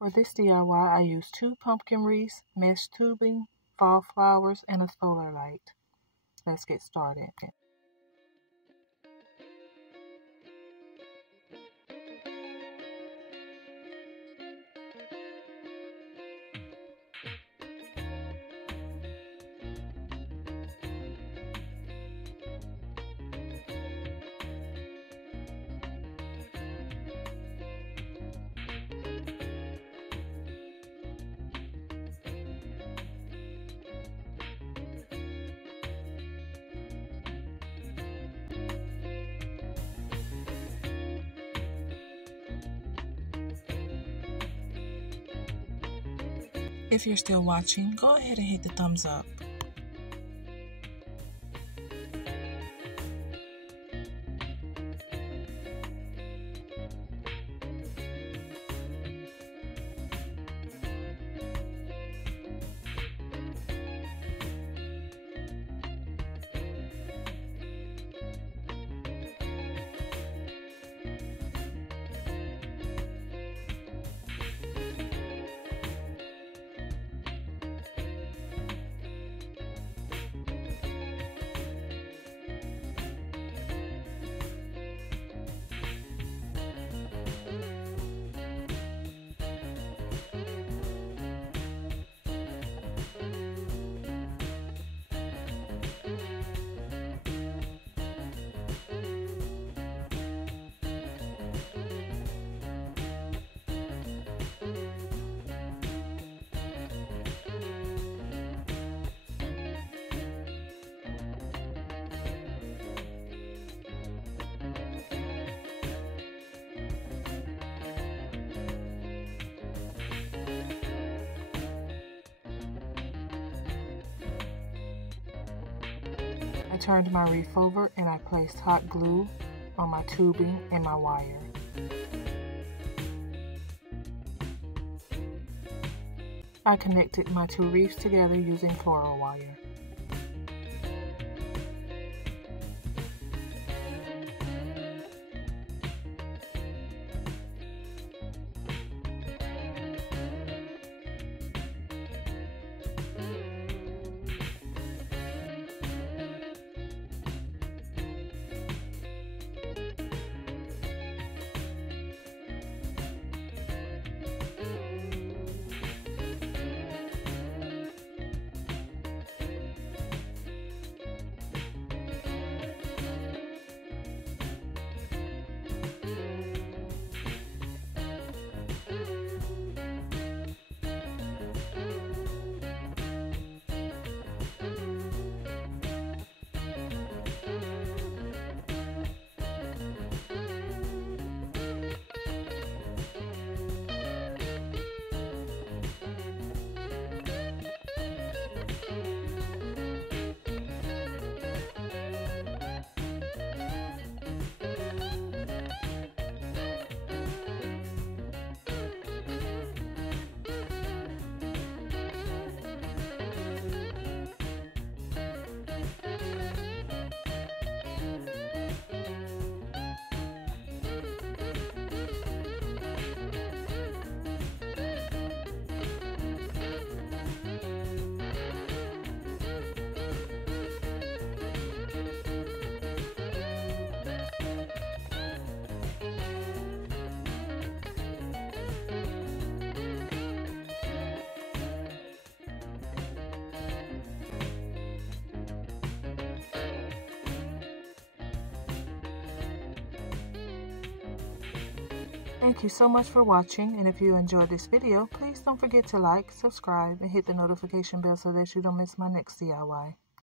For this DIY, I used 2 pumpkin wreaths, mesh tubing, fall flowers, and a solar light. Let's get started. If you're still watching, go ahead and hit the thumbs up. I turned my wreath over and I placed hot glue on my tubing and my wire. I connected my 2 wreaths together using floral wire. Thank you so much for watching, and if you enjoyed this video, please don't forget to like, subscribe, and hit the notification bell so that you don't miss my next DIY.